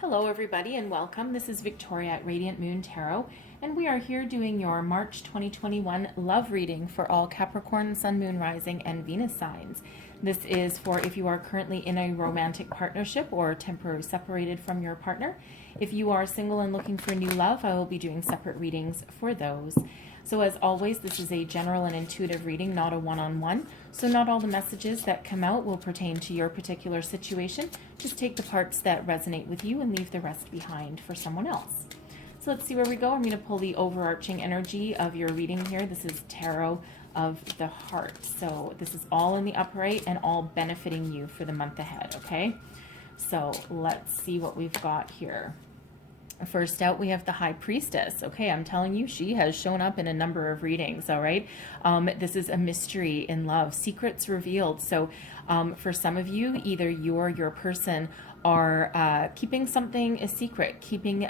Hello everybody and welcome. This is Victoria at Radiant Moon Tarot, and we are here doing your March 2021 love reading for all Capricorn, Sun, Moon, Rising, and Venus signs. This is for if you are currently in a romantic partnership or temporarily separated from your partner. If you are single and looking for new love, I will be doing separate readings for those. So as always, this is a general and intuitive reading, not a one-on-one. So not all the messages that come out will pertain to your particular situation. Just take the parts that resonate with you and leave the rest behind for someone else. So let's see where we go. I'm going to pull the overarching energy of your reading here. This is Tarot of the Heart. So this is all in the upright and all benefiting you for the month ahead, okay? So let's see what we've got here. First out, we have the High Priestess. Okay, I'm telling you, she has shown up in a number of readings, all right? This is a mystery in love, secrets revealed. So for some of you, either you or your person are keeping something a secret, keeping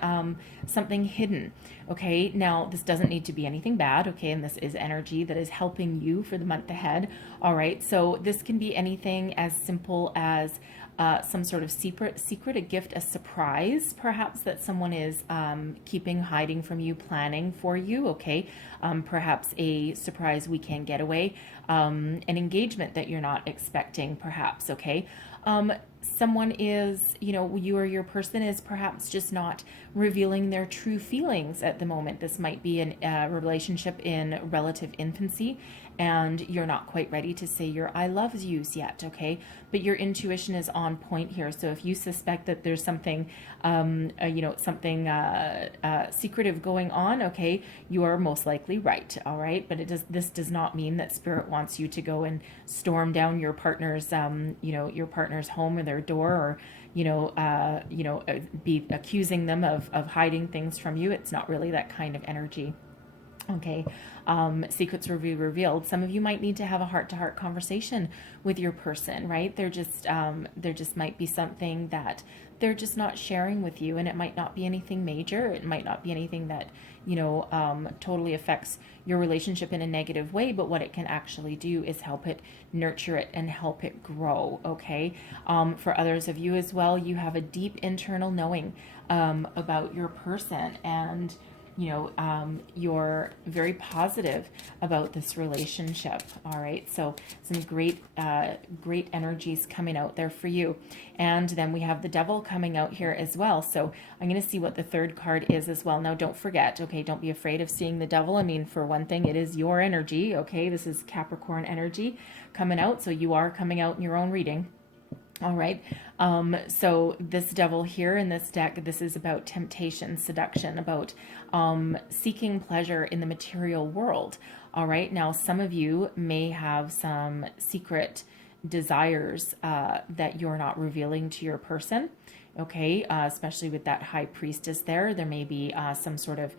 something hidden, okay? Now, this doesn't need to be anything bad, okay? And this is energy that is helping you for the month ahead, all right? So this can be anything as simple as some sort of secret, a gift, a surprise, perhaps that someone is keeping, hiding from you, planning for you, okay? Perhaps a surprise weekend getaway, an engagement that you're not expecting, perhaps, okay? Someone is, you or your person is perhaps just not revealing their true feelings at the moment. This might be a relationship in relative infancy, and you're not quite ready to say your I love yous yet, okay? But your intuition is on point here. So if you suspect that there's something, secretive going on, okay, you are most likely right, all right? But this does not mean that Spirit wants you to go and storm down your partner's, your partner's home or their door, or be accusing them of hiding things from you. It's not really that kind of energy. Okay, secrets will be revealed. Some of you might need to have a heart-to-heart conversation with your person, right? There just might be something that they're just not sharing with you, and it might not be anything major. It might not be anything that totally affects your relationship in a negative way, but what it can actually do is help it nurture it and help it grow, okay? For others of you as well, you have a deep internal knowing about your person, and you're very positive about this relationship, all right? So some great energies coming out there for you. And then we have the Devil coming out here as well. So I'm going to see what the third card is as well. Now, don't forget, okay, don't be afraid of seeing the Devil. I mean, for one thing, it is your energy, okay? This is Capricorn energy coming out, so you are coming out in your own reading. All right. So this Devil here in this deck, this is about temptation, seduction, about seeking pleasure in the material world. All right. Now, some of you may have some secret desires that you're not revealing to your person. Okay. Especially with that High Priestess there. There may be some sort of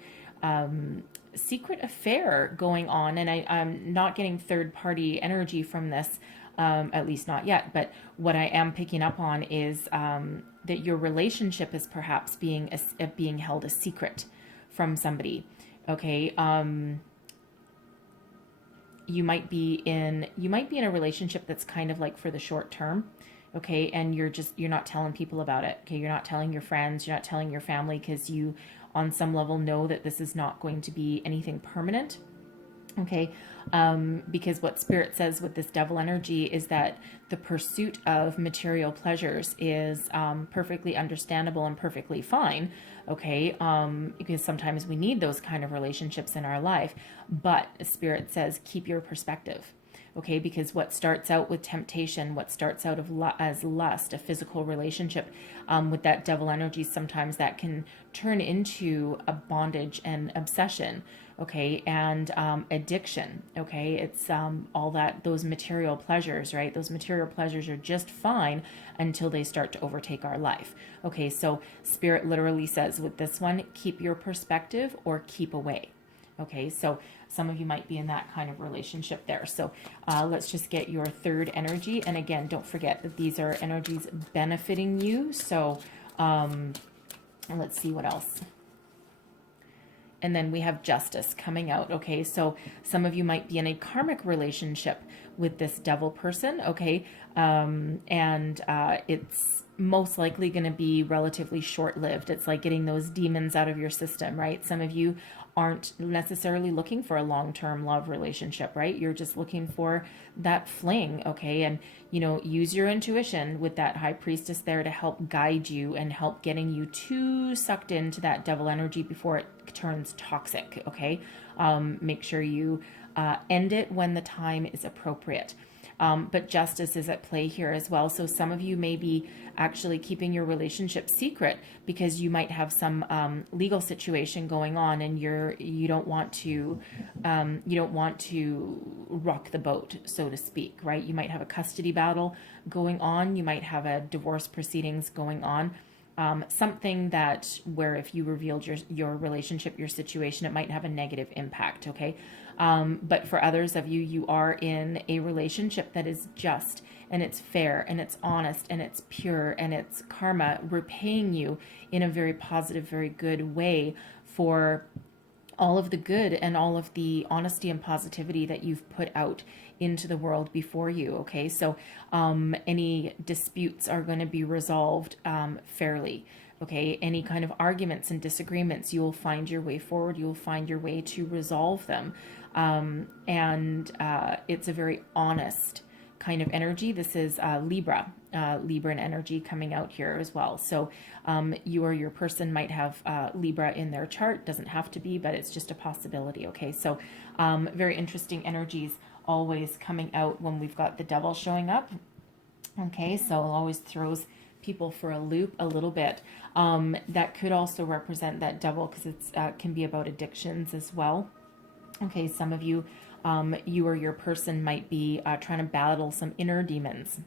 secret affair going on. And I'm not getting third-party energy from this. At least not yet, but what I am picking up on is that your relationship is perhaps being held a secret from somebody. Okay, you might be in a relationship that's kind of like for the short term. Okay, and you're not telling people about it. Okay, you're not telling your friends, you're not telling your family, because you on some level know that this is not going to be anything permanent. Okay, because what Spirit says with this Devil energy is that the pursuit of material pleasures is perfectly understandable and perfectly fine, okay, because sometimes we need those kind of relationships in our life, but Spirit says keep your perspective. Okay, because what starts out with temptation, what starts out as lust, a physical relationship, with that Devil energy, sometimes that can turn into a bondage and obsession, okay, and addiction, okay? It's all those material pleasures, right? Those material pleasures are just fine until they start to overtake our life. Okay, so Spirit literally says with this one, keep your perspective or keep away. Okay, so some of you might be in that kind of relationship there. So let's just get your third energy. And again, don't forget that these are energies benefiting you. So let's see what else. And then we have Justice coming out. Okay, so some of you might be in a karmic relationship with this devil person, okay? It's most likely going to be relatively short-lived. It's like getting those demons out of your system, right? Some of you aren't necessarily looking for a long-term love relationship, right? You're just looking for that fling, okay? And, use your intuition with that high priestess there to help guide you and help getting you too sucked into that devil energy before it turns toxic, okay? Make sure you end it when the time is appropriate. But justice is at play here as well. So some of you may be actually keeping your relationship secret because you might have some legal situation going on, and you don't want to rock the boat, so to speak, right? You might have a custody battle going on. You might have a divorce proceedings going on. Something that where if you revealed your relationship, your situation, it might have a negative impact, okay? But for others of you, you are in a relationship that is just, and it's fair, and it's honest, and it's pure, and it's karma repaying you in a very positive, very good way for all of the good and all of the honesty and positivity that you've put out into the world before you, okay? So any disputes are going to be resolved fairly, okay? Any kind of arguments and disagreements, you will find your way forward. You will find your way to resolve them. It's a very honest kind of energy. This is Libran energy coming out here as well. So you or your person might have Libra in their chart. Doesn't have to be, but it's just a possibility, okay? So very interesting energies always coming out when we've got the devil showing up, okay? So it always throws people for a loop a little bit. That could also represent that devil because it's can be about addictions as well. Okay, some of you, you or your person might be trying to battle some inner demons.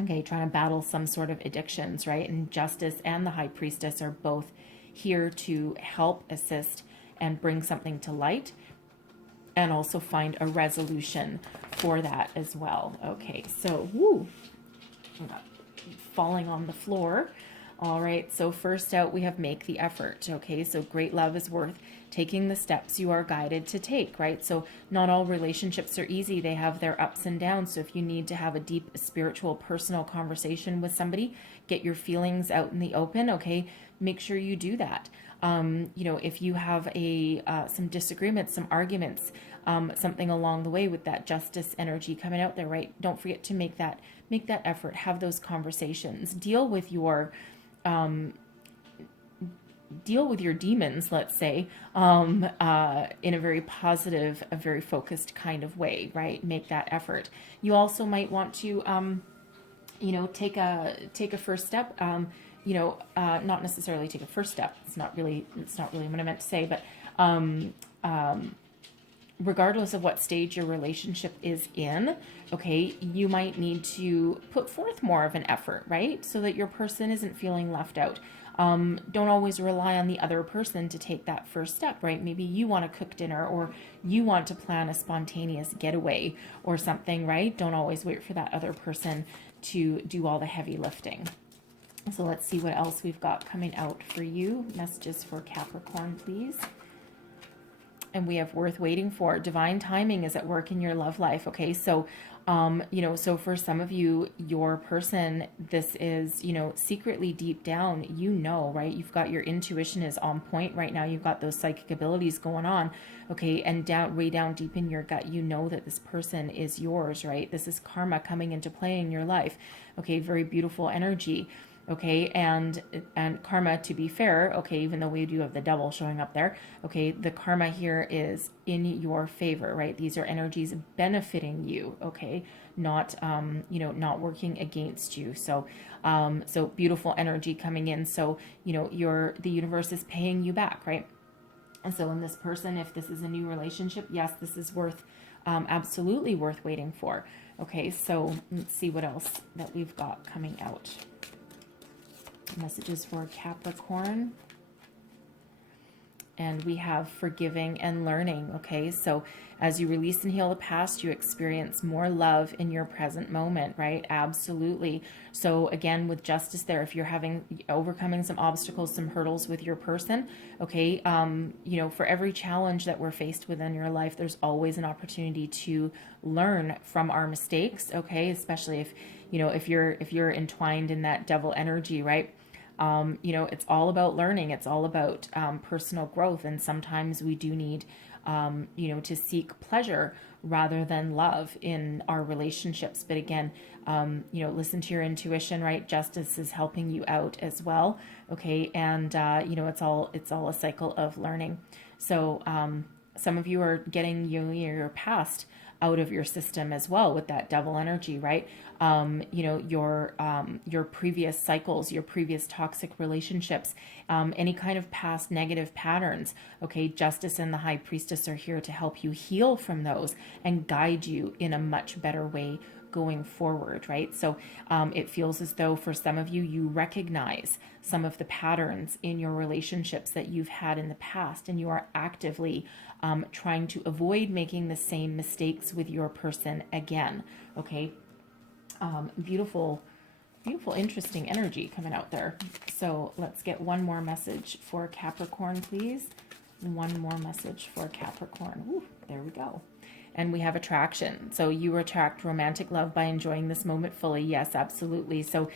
Okay, trying to battle some sort of addictions, right? And Justice and the High Priestess are both here to help, assist, and bring something to light, and also find a resolution for that as well. Okay, so, I'm not falling on the floor. All right, so first out we have make the effort, okay? So great love is worth taking the steps you are guided to take, right? So not all relationships are easy. They have their ups and downs. So if you need to have a deep spiritual, personal conversation with somebody, get your feelings out in the open, okay? Make sure you do that. If you have some disagreements, some arguments, something along the way with that justice energy coming out there, right? Don't forget to make that effort, have those conversations, deal with your demons, let's say, in a very positive, a very focused kind of way, right? Make that effort. You also might want to, take a first step, not necessarily take a first step. It's not really what I meant to say, but, regardless of what stage your relationship is in, okay, you might need to put forth more of an effort, right? So that your person isn't feeling left out. Don't always rely on the other person to take that first step, right? Maybe you want to cook dinner, or you want to plan a spontaneous getaway or something, right? Don't always wait for that other person to do all the heavy lifting. So let's see what else we've got coming out for you. Messages for Capricorn, please. And we have worth waiting for. Divine timing is at work in your love life. Okay, so, so for some of you, your person, this is, secretly deep down, right? You've got your intuition is on point right now. You've got those psychic abilities going on. Okay, and way down deep in your gut, that this person is yours, right? This is karma coming into play in your life. Okay, very beautiful energy. Okay, and karma, to be fair, okay, even though we do have the devil showing up there, okay, the karma here is in your favor, right? These are energies benefiting you, okay, not not working against you. So so beautiful energy coming in. So the universe is paying you back, right? And so in this person, if this is a new relationship, yes, this is worth absolutely worth waiting for. Okay, so let's see what else that we've got coming out. Messages for Capricorn. and we have forgiving and learning. Okay, so as you release and heal the past, you experience more love in your present moment, right? Absolutely. So again, with justice there, if you're overcoming some obstacles, some hurdles with your person, okay, for every challenge that we're faced with in your life, there's always an opportunity to learn from our mistakes. Okay, especially if you're entwined in that devil energy, right? It's all about learning. It's all about personal growth. And sometimes we do need, to seek pleasure rather than love in our relationships. But again, listen to your intuition, right? Justice is helping you out as well. Okay. And, it's all a cycle of learning. So, some of you are getting your past out of your system as well with that devil energy, right? Your previous cycles, your previous toxic relationships, any kind of past negative patterns. Okay, Justice and the High Priestess are here to help you heal from those and guide you in a much better way going forward, right? So it feels as though for some of you, you recognize some of the patterns in your relationships that you've had in the past, and you are actively trying to avoid making the same mistakes with your person again. Okay, beautiful, interesting energy coming out there. So let's get one more message for Capricorn, please. One more message for Capricorn. Ooh, there we go. And we have attraction. So you attract romantic love by enjoying this moment fully. Yes, absolutely. So,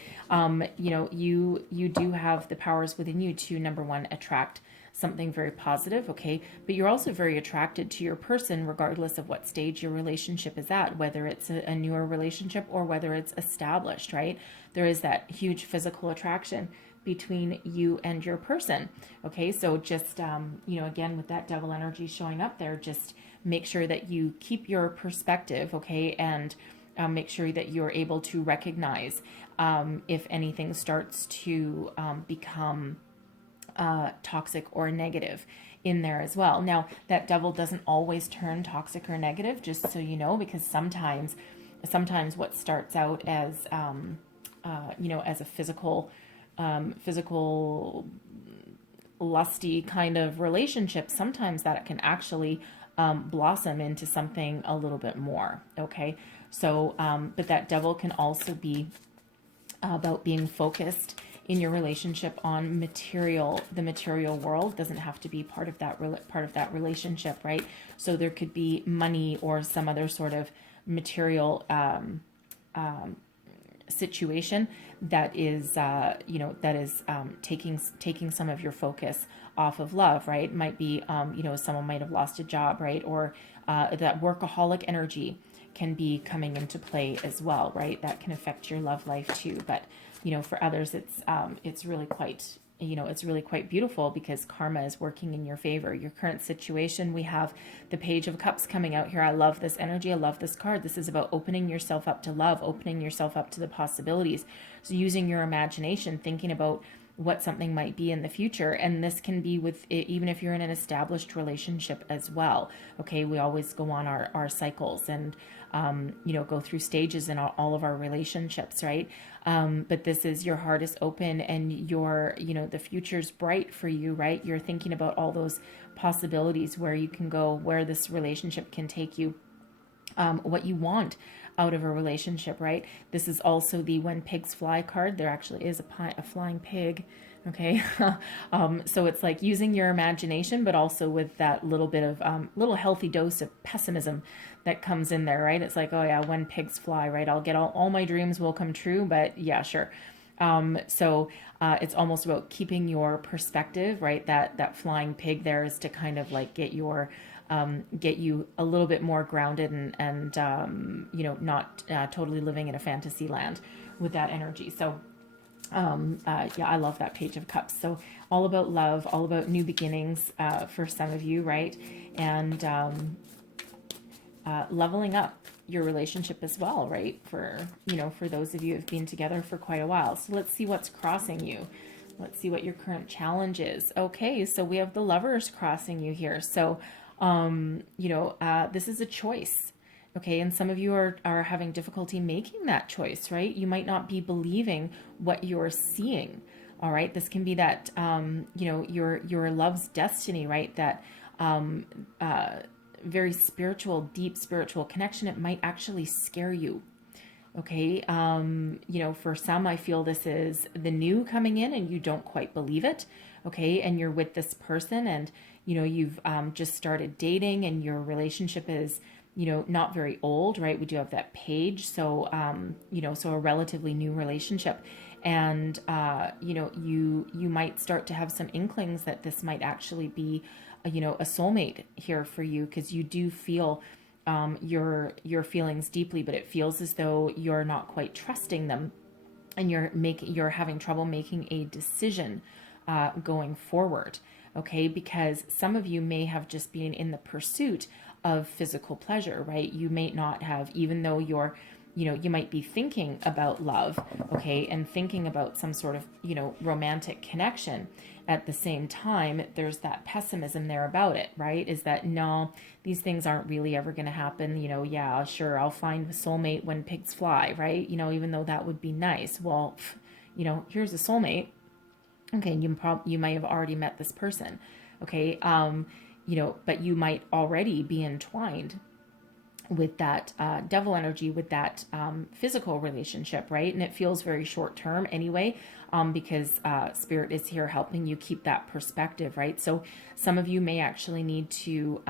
you do have the powers within you to, number one, attract something very positive, okay? But you're also very attracted to your person regardless of what stage your relationship is at, whether it's a newer relationship or whether it's established, right? There is that huge physical attraction between you and your person, okay? So just, again, with that devil energy showing up there, just make sure that you keep your perspective, okay? And make sure that you're able to recognize if anything starts to become toxic or negative in there as well. Now, that devil doesn't always turn toxic or negative, just so you know, because sometimes what starts out as, as a physical lusty kind of relationship, sometimes that can actually blossom into something a little bit more. Okay. So, but that devil can also be about being focused in your relationship on the material world. Doesn't have to be part of that relationship, right? So there could be money or some other sort of material situation that is taking some of your focus off of love, right? It might be someone might have lost a job, right? Or that workaholic energy can be coming into play as well, right? That can affect your love life too. But for others, it's really quite beautiful because karma is working in your favor. Your current situation, we have the Page of Cups coming out here. I love this energy. I love this card. This is about opening yourself up to love, opening yourself up to the possibilities. So using your imagination, thinking about what something might be in the future. And this can be with even if you're in an established relationship as well. Okay, we always go on our cycles and go through stages in all of our relationships, right? But this is, your heart is open and the future's bright for you, right? You're thinking about all those possibilities, where you can go, where this relationship can take you, what you want out of a relationship, right? This is also the When Pigs Fly card. There actually is a flying pig. Okay. So it's like using your imagination, but also with that little bit of, little healthy dose of pessimism that comes in there, right? It's like, oh yeah, when pigs fly, right? I'll get all my dreams will come true, but yeah, sure. So it's almost about keeping your perspective, right? That flying pig there is to kind of like get you a little bit more grounded and not totally living in a fantasy land with that energy. So I love that Page of Cups. So all about love, all about new beginnings for some of you, right? And leveling up your relationship as well, right? For those of you who have been together for quite a while. So let's see what's crossing you. Let's see what your current challenge is. Okay, so we have the Lovers crossing you here. So, this is a choice. Okay, and some of you are having difficulty making that choice, right? You might not be believing what you're seeing. All right. This can be that, your love's destiny, right? That, very spiritual, deep spiritual connection. It might actually scare you. Okay. For some, I feel this is the new coming in and you don't quite believe it. Okay. And you're with this person and, you've just started dating and your relationship is, not very old, right? We do have that page. So, so a relatively new relationship. And, you might start to have some inklings that this might actually be, a soulmate here for you because you do feel your feelings deeply, but it feels as though you're not quite trusting them, and you're having trouble making a decision going forward. Okay, because some of you may have just been in the pursuit of physical pleasure, right? You may not have, even though you might be thinking about love, okay, and thinking about some sort of, romantic connection. At the same time, there's that pessimism there about it, right? Is that, no, these things aren't really ever going to happen. Yeah, sure, I'll find a soulmate when pigs fly, right? Even though that would be nice. Well, here's a soulmate. Okay, and you might have already met this person. Okay, but you might already be entwined with that devil energy, with that physical relationship, right? And it feels very short term anyway, because spirit is here helping you keep that perspective, right? So some of you may actually need to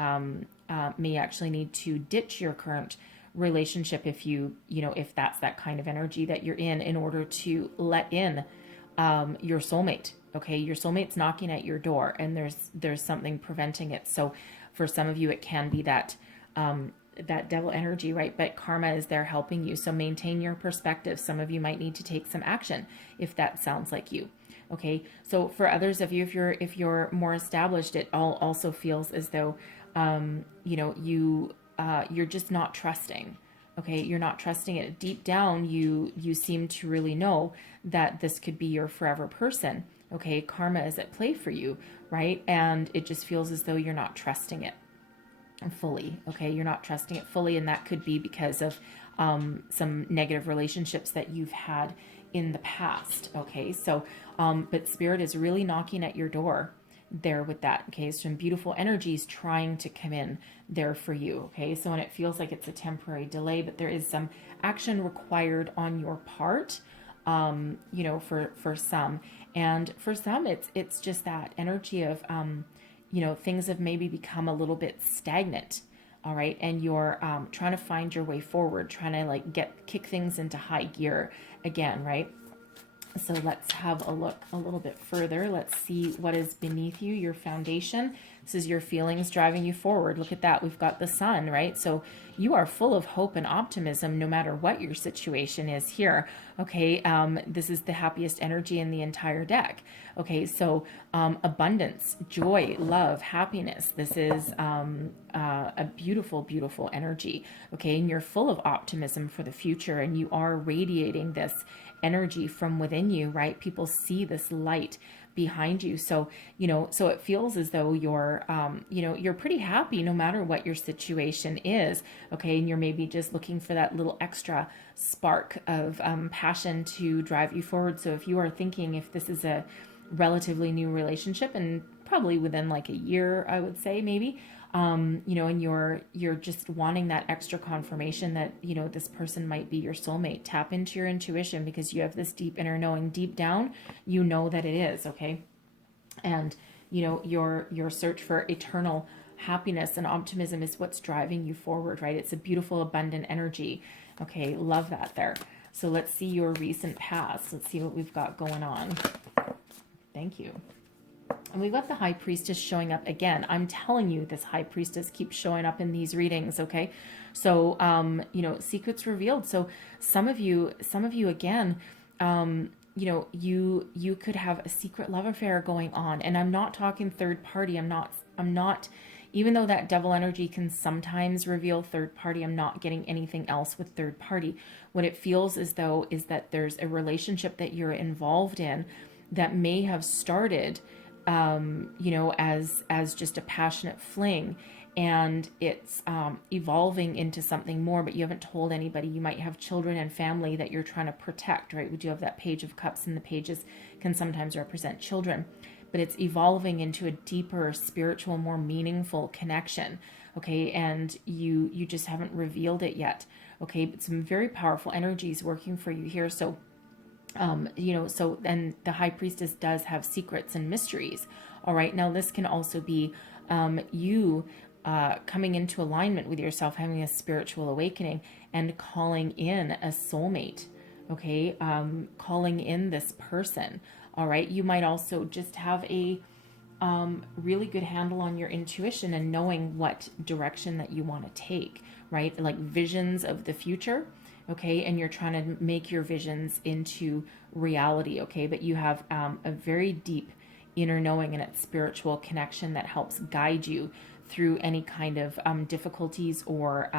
ditch your current relationship if if that's that kind of energy that you're in order to let in your soulmate. Okay, your soulmate's knocking at your door, and there's something preventing it. So for some of you, it can be that that devil energy, right? But karma is there helping you. So maintain your perspective. Some of you might need to take some action if that sounds like you. Okay. So for others of you, if you're more established, it also feels as though, you're just not trusting. Okay. You're not trusting it. Deep down, you seem to really know that this could be your forever person. Okay. Karma is at play for you, right? And it just feels as though you're not trusting it fully. Okay, you're not trusting it fully, and that could be because of some negative relationships that you've had in the past. Okay, so but spirit is really knocking at your door there with that. Okay, some beautiful energies trying to come in there for you. Okay, so when it feels like it's a temporary delay, but there is some action required on your part, for some, and for some it's just that energy of things have maybe become a little bit stagnant. All right. And you're trying to find your way forward, trying to kick things into high gear again. Right. So let's have a look a little bit further. Let's see what is beneath you, your foundation. This is your feelings driving you forward. Look at that. We've got the sun, right? So you are full of hope and optimism no matter what your situation is here. Okay. This is the happiest energy in the entire deck. Okay. So abundance, joy, love, happiness. This is a beautiful, beautiful energy. Okay. And you're full of optimism for the future, and you are radiating this energy from within you, right? People see this light behind you. So, so it feels as though you're pretty happy no matter what your situation is. Okay. And you're maybe just looking for that little extra spark of passion to drive you forward. So if you are thinking, if this is a relatively new relationship, and probably within like a year, I would say maybe, and you're just wanting that extra confirmation that, this person might be your soulmate. Tap into your intuition, because you have this deep inner knowing. Deep down, you know that it is. Okay. And, your search for eternal happiness and optimism is what's driving you forward, right? It's a beautiful, abundant energy. Okay. Love that there. So let's see your recent past. Let's see what we've got going on. Thank you. And we've got the High Priestess showing up again. I'm telling you, this High Priestess keeps showing up in these readings, okay? So, secrets revealed. So some of you again, you could have a secret love affair going on. And I'm not talking third party. I'm not, even though that devil energy can sometimes reveal third party, I'm not getting anything else with third party. What it feels as though is that there's a relationship that you're involved in that may have started as just a passionate fling, and it's evolving into something more, but you haven't told anybody. You might have children and family that you're trying to protect, right? We do have that Page of Cups, and the pages can sometimes represent children, but it's evolving into a deeper spiritual, more meaningful connection, okay? And you just haven't revealed it yet, okay? But some very powerful energies working for you here. So so then the High Priestess does have secrets and mysteries. All right. Now this can also be you coming into alignment with yourself, having a spiritual awakening, and calling in a soulmate. Okay. Calling in this person. All right. You might also just have a really good handle on your intuition and knowing what direction that you want to take, right? Like visions of the future. Okay, and you're trying to make your visions into reality, okay? But you have a very deep inner knowing and a spiritual connection that helps guide you through any kind of difficulties or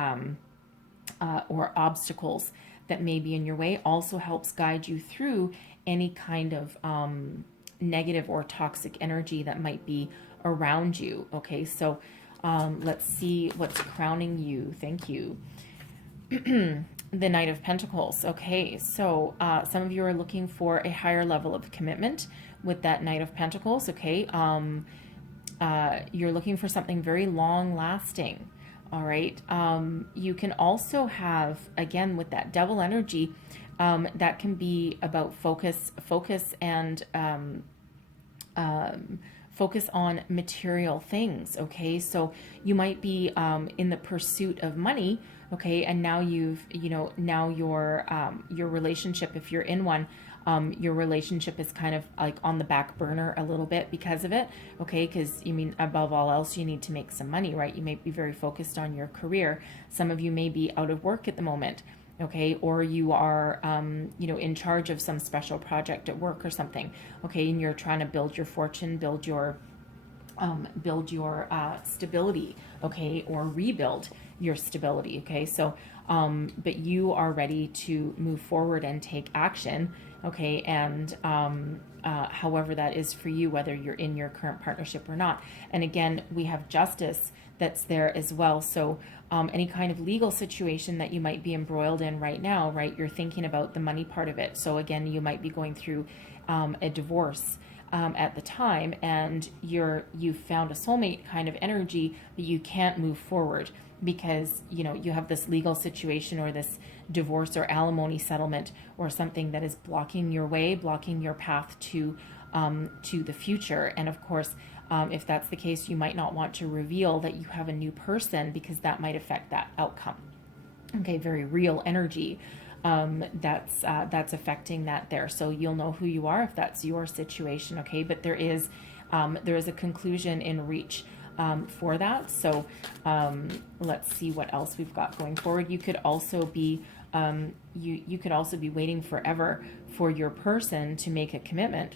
obstacles that may be in your way. Also helps guide you through any kind of negative or toxic energy that might be around you, okay? So let's see what's crowning you. Thank you. The Knight of Pentacles. Okay, so some of you are looking for a higher level of commitment with that Knight of Pentacles. Okay, you're looking for something very long lasting. All right, you can also have, again, with that Devil energy, that can be about focus and focus on material things. Okay, so you might be in the pursuit of money. Okay, and now now your relationship, if you're in one, your relationship is kind of like on the back burner a little bit because of it. Okay, because above all else, you need to make some money, right? You may be very focused on your career. Some of you may be out of work at the moment. Okay, or you are, in charge of some special project at work or something. Okay, and you're trying to build your fortune, build your stability. Okay, or rebuild your stability. Okay, so but you are ready to move forward and take action. Okay, and however that is for you, whether you're in your current partnership or not. And again, we have Justice that's there as well. So any kind of legal situation that you might be embroiled in right now, right? You're thinking about the money part of it. So again, you might be going through a divorce at the time, and you've found a soulmate kind of energy, but you can't move forward because you have this legal situation or this divorce or alimony settlement or something that is blocking your way, blocking your path to the future. And of course, if that's the case, you might not want to reveal that you have a new person because that might affect that outcome. Okay, very real energy that's affecting that there. So you'll know who you are if that's your situation. Okay, but there is a conclusion in reach for that. So let's see what else we've got going forward. You could also be you could also be waiting forever for your person to make a commitment.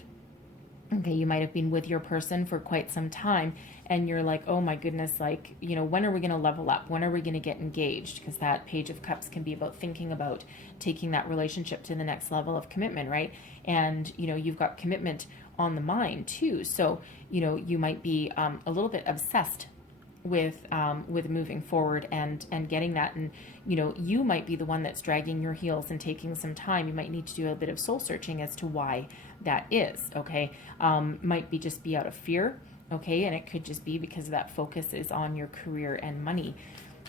Okay, you might have been with your person for quite some time and you're like, oh my goodness, like, when are we going to level up? When are we going to get engaged? Because that Page of Cups can be about thinking about taking that relationship to the next level of commitment, right? And, you've got commitment on the mind too. So, you might be a little bit obsessed with moving forward and getting that. And, you might be the one that's dragging your heels and taking some time. You might need to do a bit of soul searching as to why that is. Okay. Might be just be out of fear. Okay. And it could just be because that focus is on your career and money.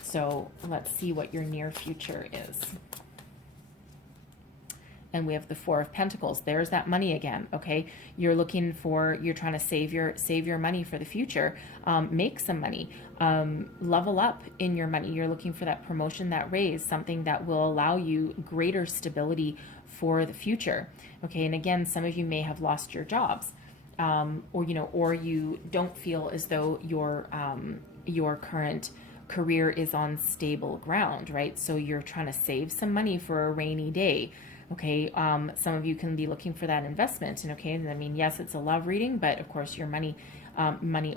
So let's see what your near future is. And we have the Four of Pentacles. There's that money again. Okay, you're trying to save your money for the future. Make some money. Level up in your money. You're looking for that promotion, that raise, something that will allow you greater stability for the future. Okay, and again, some of you may have lost your jobs, or you don't feel as though your current career is on stable ground, right? So you're trying to save some money for a rainy day. Okay, some of you can be looking for that investment, and okay, yes, it's a love reading, but of course your money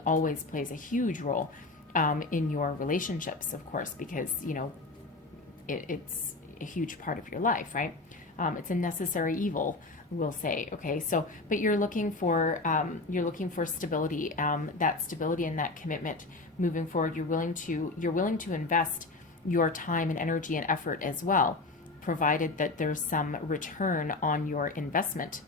always plays a huge role in your relationships, of course, because it's a huge part of your life, right? It's a necessary evil, we'll say. Okay, so but you're looking for stability, that stability and that commitment moving forward. You're willing to invest your time and energy and effort as well, provided that there's some return on your investment.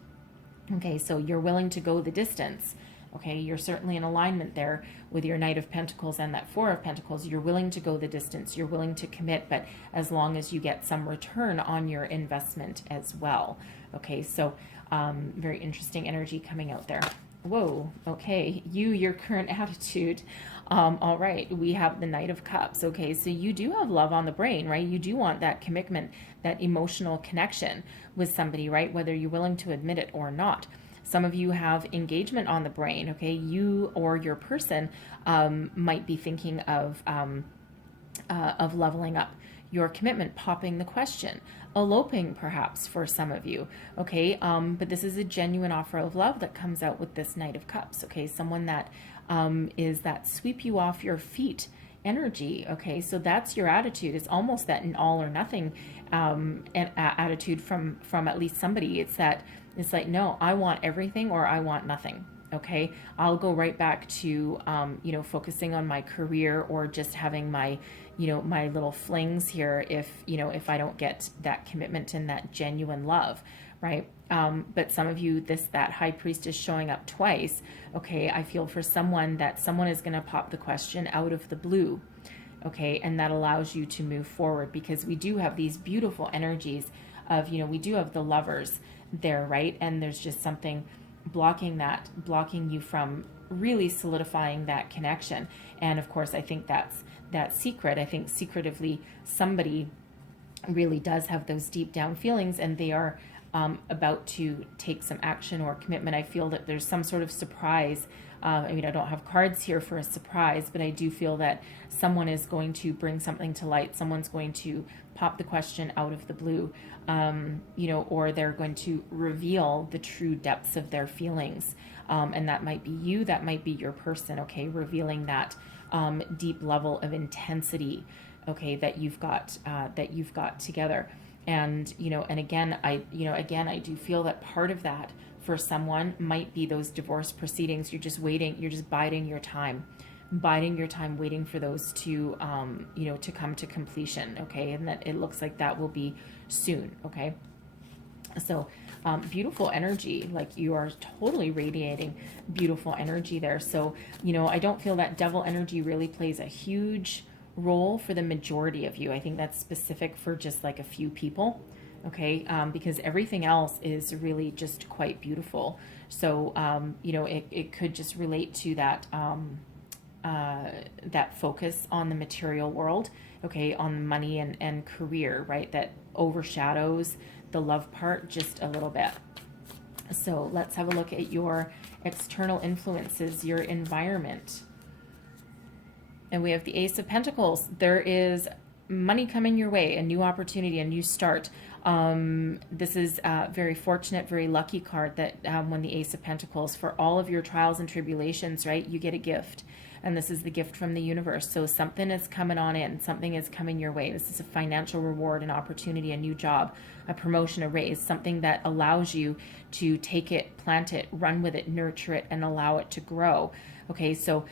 Okay, so you're willing to go the distance. Okay, you're certainly in alignment there with your Knight of Pentacles and that Four of Pentacles. You're willing to go the distance. You're willing to commit, but as long as you get some return on your investment as well. Okay, so very interesting energy coming out there. Whoa, okay, your current attitude. All right, we have the Knight of Cups. Okay, so you do have love on the brain, right? You do want that commitment, that emotional connection with somebody, right? Whether you're willing to admit it or not. Some of you have engagement on the brain, okay? You or your person might be thinking of leveling up your commitment, popping the question, eloping perhaps for some of you, okay? But this is a genuine offer of love that comes out with this Knight of Cups, okay? Someone that is that sweep you off your feet energy, okay? So that's your attitude. It's almost that an all or nothing attitude from at least somebody. It's like, no, I want everything or I want nothing. Okay, I'll go right back to, focusing on my career or just having my, my little flings here if I don't get that commitment and that genuine love, right? But some of you, that High Priest is showing up twice. Okay, I feel for someone that someone is going to pop the question out of the blue. Okay, and that allows you to move forward because we do have these beautiful energies of, we do have the Lovers there, right? And there's just something blocking you from really solidifying that connection. And of course, I think that's that secret. I think secretively somebody really does have those deep down feelings and they are about to take some action or commitment. I feel that there's some sort of surprise. I don't have cards here for a surprise, but I do feel that someone is going to bring something to light. Someone's going to pop the question out of the blue, or they're going to reveal the true depths of their feelings. And that might be you, that might be your person, okay, revealing that deep level of intensity, okay, that you've got together. And, and again, I do feel that part of that for someone might be those divorce proceedings. You're just waiting, you're just biding your time, waiting for those to, to come to completion. Okay. And that it looks like that will be soon. Okay. So, beautiful energy, like you are totally radiating beautiful energy there. So, I don't feel that devil energy really plays a huge role for the majority of you. I think that's specific for just like a few people. Okay, because everything else is really just quite beautiful. So, it could just relate to that that focus on the material world, okay, on money and career, right, that overshadows the love part just a little bit. So let's have a look at your external influences, your environment. And we have the Ace of Pentacles. There is money coming your way, a new opportunity, a new start. This is a very fortunate, very lucky card that when the Ace of Pentacles, for all of your trials and tribulations, right, you get a gift. And this is the gift from the universe. So something is coming on in, something is coming your way. This is a financial reward, an opportunity, a new job, a promotion, a raise, something that allows you to take it, plant it, run with it, nurture it, and allow it to grow. Okay, so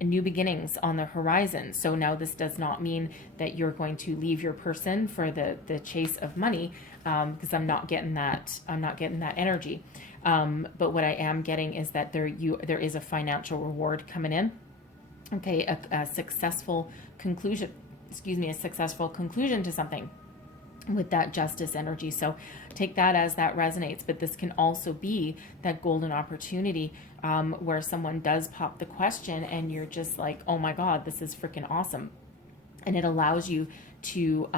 new beginnings on the horizon. So now this does not mean that you're going to leave your person for the chase of money, because I'm not getting that. I'm not getting that energy. But what I am getting is that there is a financial reward coming in. Okay, a successful conclusion. A successful conclusion to something with that justice energy. So take that as that resonates, but this can also be that golden opportunity where someone does pop the question and you're just like, oh my God, this is freaking awesome. And it allows you to,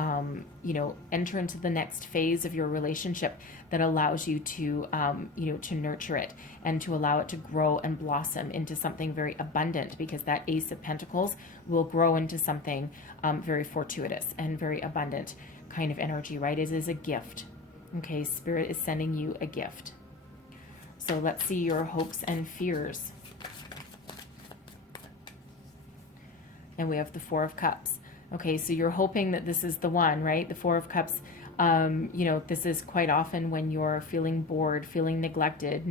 enter into the next phase of your relationship that allows you to, to nurture it and to allow it to grow and blossom into something very abundant, because that Ace of Pentacles will grow into something very fortuitous and very abundant kind of energy, right? It is a gift. Okay, Spirit is sending you a gift. So let's see your hopes and fears. And we have the Four of Cups. Okay, so you're hoping that this is the one, right? The Four of Cups You know, this is quite often when you're feeling bored, feeling neglected,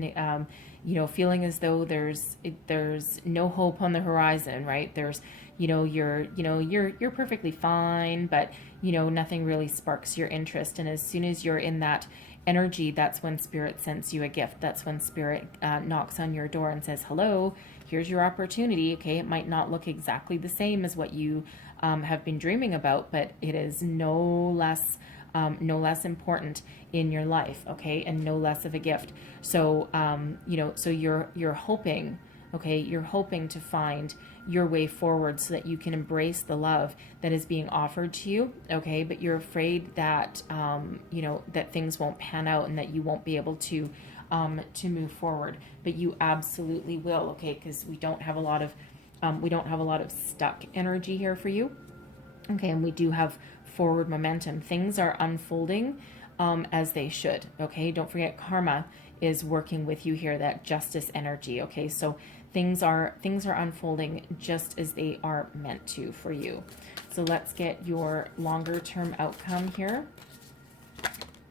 you know, feeling as though there's no hope on the horizon, right? There's, you know, you're perfectly fine, but you know, nothing really sparks your interest. And as soon as you're in that energy, that's when spirit sends you a gift. That's when spirit knocks on your door and says, hello, here's your opportunity. Okay, it might not look exactly the same as what you have been dreaming about, but it is no less important in your life, okay, and no less of a gift. So you know, so you're hoping, okay, you're hoping to find your way forward so that you can embrace the love that is being offered to you, okay, but you're afraid that you know, that things won't pan out and that you won't be able to move forward, but you absolutely will, okay, because we don't have a lot of stuck energy here for you, okay, and we do have forward momentum. Things are unfolding as they should, okay. Don't forget, karma is working with you here, that justice energy, okay. So things are unfolding just as they are meant to for you. So let's get your longer term outcome here.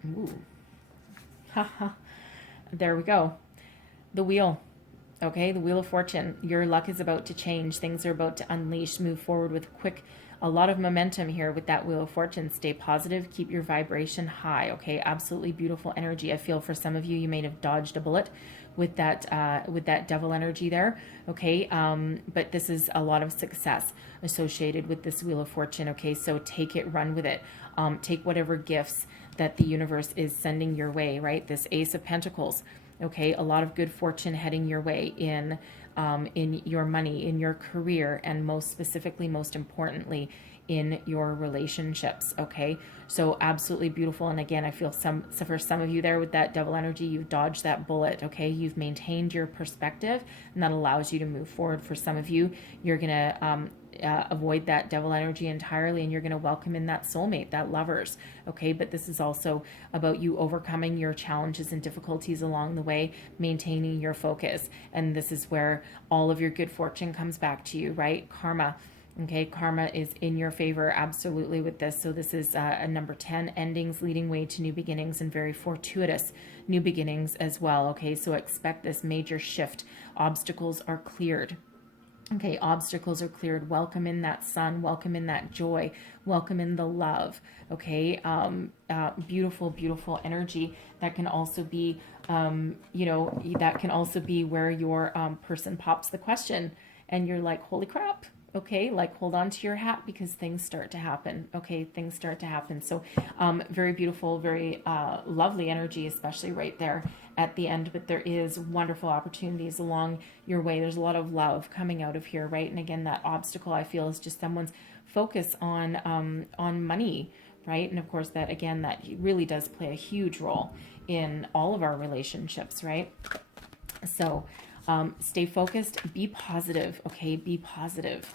Ooh. Haha. There we go. The wheel. Okay, the Wheel of Fortune. Your luck is about to change. Things are about to unleash, move forward with a lot of momentum here with that Wheel of Fortune. Stay positive, keep your vibration high, okay? Absolutely beautiful energy. I feel for some of you, you may have dodged a bullet with that devil energy there, okay? But this is a lot of success associated with this Wheel of Fortune, okay? So take it, run with it. Take whatever gifts that the universe is sending your way, right? This Ace of Pentacles, okay? A lot of good fortune heading your way in your money, in your career, and most specifically, most importantly, in your relationships, okay? So absolutely beautiful. And again, I feel for some of you there with that devil energy, you've dodged that bullet, okay? You've maintained your perspective, and that allows you to move forward. For some of you, you're gonna avoid that devil energy entirely, and you're going to welcome in that soulmate, that lovers, okay? But this is also about you overcoming your challenges and difficulties along the way, maintaining your focus, and this is where all of your good fortune comes back to you, right? Karma, okay? Karma is in your favor absolutely with this. So this is a number 10, endings leading way to new beginnings, and very fortuitous new beginnings as well, okay? So expect this major shift. Obstacles are cleared. Okay, obstacles are cleared. Welcome in that sun. Welcome in that joy. Welcome in the love. Okay, beautiful, beautiful energy. That can also be, you know, that can also be where your person pops the question, and you're like, holy crap. Okay, like hold on to your hat, because things start to happen. Okay, things start to happen. So very beautiful, very lovely energy, especially right there at the end. But there is wonderful opportunities along your way. There's a lot of love coming out of here, right? And again, that obstacle, I feel, is just someone's focus on money, right? And of course, that again, that really does play a huge role in all of our relationships, right? So stay focused, be positive, okay? Be positive.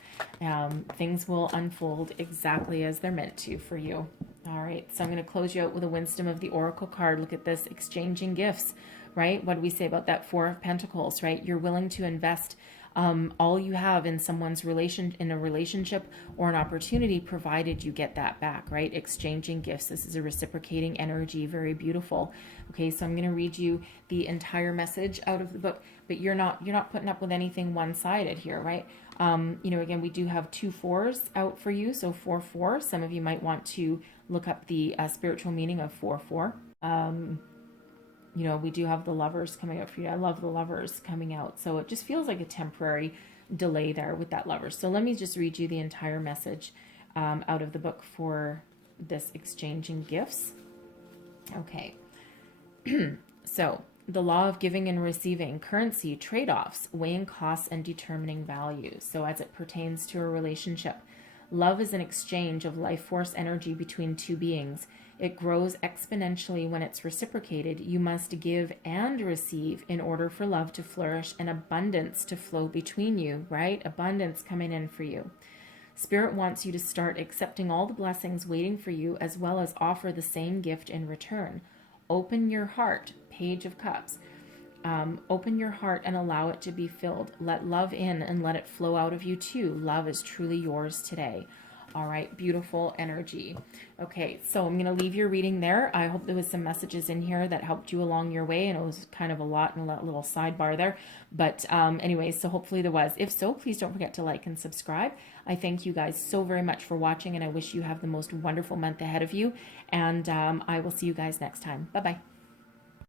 Things will unfold exactly as they're meant to for you. All right, so I'm going to close you out with a Wisdom of the Oracle card. Look at this, exchanging gifts, right? What do we say about that Four of Pentacles, right? You're willing to invest all you have in someone's in a relationship or an opportunity, provided you get that back, right? Exchanging gifts. This is a reciprocating energy, very beautiful. Okay, so I'm going to read you the entire message out of the book, but you're not putting up with anything one-sided here, right? You know, again, we do have 2 4s out for you, so 4-4. Some of you might want to look up the spiritual meaning of 4-4. You know, we do have the Lovers coming out for you. I love the Lovers coming out. So it just feels like a temporary delay there with that Lovers. So let me just read you the entire message out of the book for this exchanging gifts. Okay. So the law of giving and receiving, currency, trade-offs, weighing costs, and determining values. So as it pertains to a relationship, love is an exchange of life force energy between two beings. It grows exponentially when it's reciprocated. You must give and receive in order for love to flourish and abundance to flow between you, right? Abundance coming in for you. Spirit wants you to start accepting all the blessings waiting for you, as well as offer the same gift in return. Open your heart, Page of Cups. Open your heart and allow it to be filled. Let love in and let it flow out of you too. Love is truly yours today. All right, beautiful energy. Okay, so I'm going to leave your reading there. I hope there was some messages in here that helped you along your way, and it was kind of a lot in a little sidebar there. But anyways, so hopefully there was. If so, please don't forget to like and subscribe. I thank you guys so very much for watching, and I wish you have the most wonderful month ahead of you. And I will see you guys next time. Bye-bye.